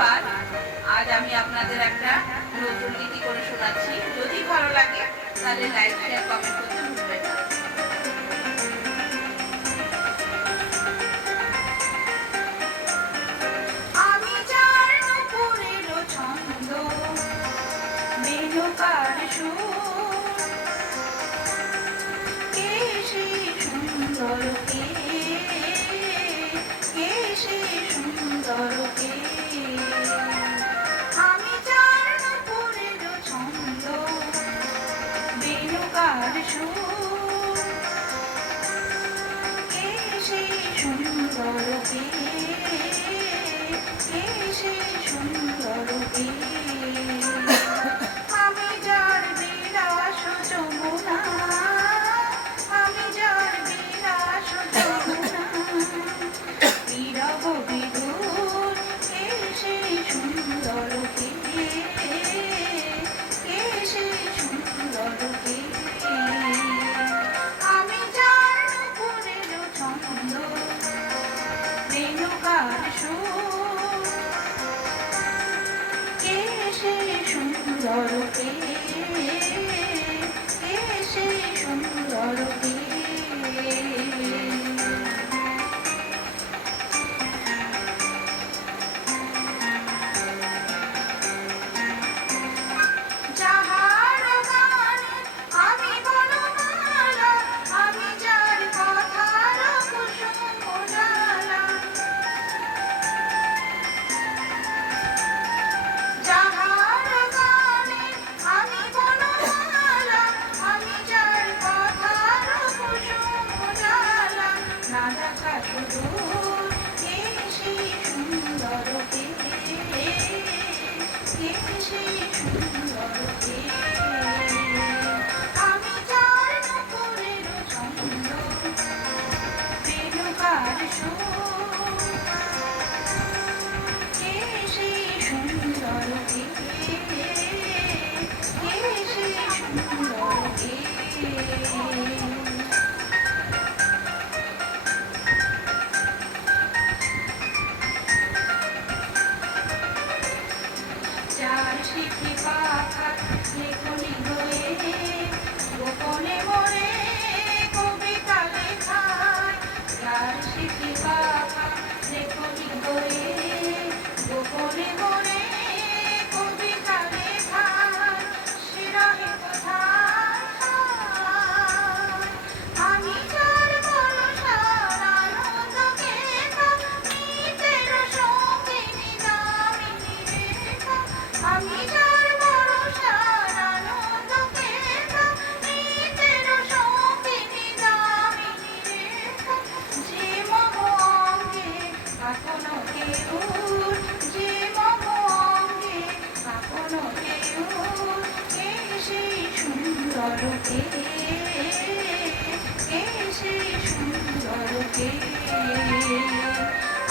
নমস্কার। আজ আমি আপনাদের একটা নজরুল গীতি করে শোনাচ্ছি। যদি ভালো লাগে তাহলে লাইক, শেয়ার, কমেন্ট করতে ভুলবেন না। আমি যার নুপুরের ছন্দ, মেনকার সুর, কে সেই সুন্দর কে সেই সুন্দর কে। আমি যার নুপুরের ছন্দ, বেণুকার সুর, কে সেই সুন্দর কে সেই সুন্দর কে। আমি যার বিলাস যমুনা, আমি যার বিলাস যমুনা, বিরহ বিদুর, কে সেই সুন্দর কে সেই সুন্দর কে। আমি যার নুপুরের ছন্দ, রেণুকার সুর, কে সেই সুন্দর কে সেই সুন্দর কে। যাহার গানে আমি বনমালা, আমি যার কথার কুসুম ডালা, যাহার গানে আমি বনমালা, আমি যার কথার কুসুম ডালা, না দেখা সুদূর, কে সেই সুন্দর কে সেই সুন্দর কে। আমি যার নুপুরের ছন্দ, বেণুকার সুর, কে সেই সুন্দর কে সেই সুন্দর কে। যার সিদ্ধি পাখা লেখনি হয়ে গোপনে মরে কবিতা লেখায়, যার সিদ্ধি পাখা লেখনি হয়ে গোপনে মরে কবিতা লেখায়, সে রহে কোথায়? আমি যার বলসার আনন্দকে নিতের সঙ্গিনী দামিনী রেখা, আমি যার ভরসার আনন্দকে নিতের সঙ্গিনী দামিনী রেখা। যে মম অঙ্গে এখনো কেউর, যে মম অঙ্গে এখনো কেউর, কে সেই সুন্দর কে সেই সুন্দর কে।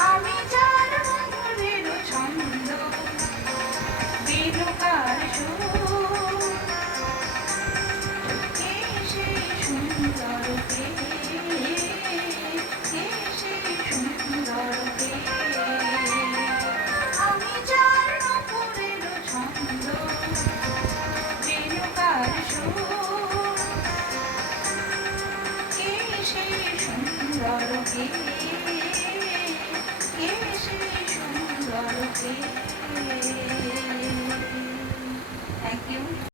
আমি যার মধুরের ছন্দ, বেণুকার সুর, কে সেই সুন্দর কে সেই সুন্দর কে। আমি যার নুপুরের ছন্দ, বেণুকার সুর, কে সেই সুন্দর কে সেই সুন্দর কে। Thank you.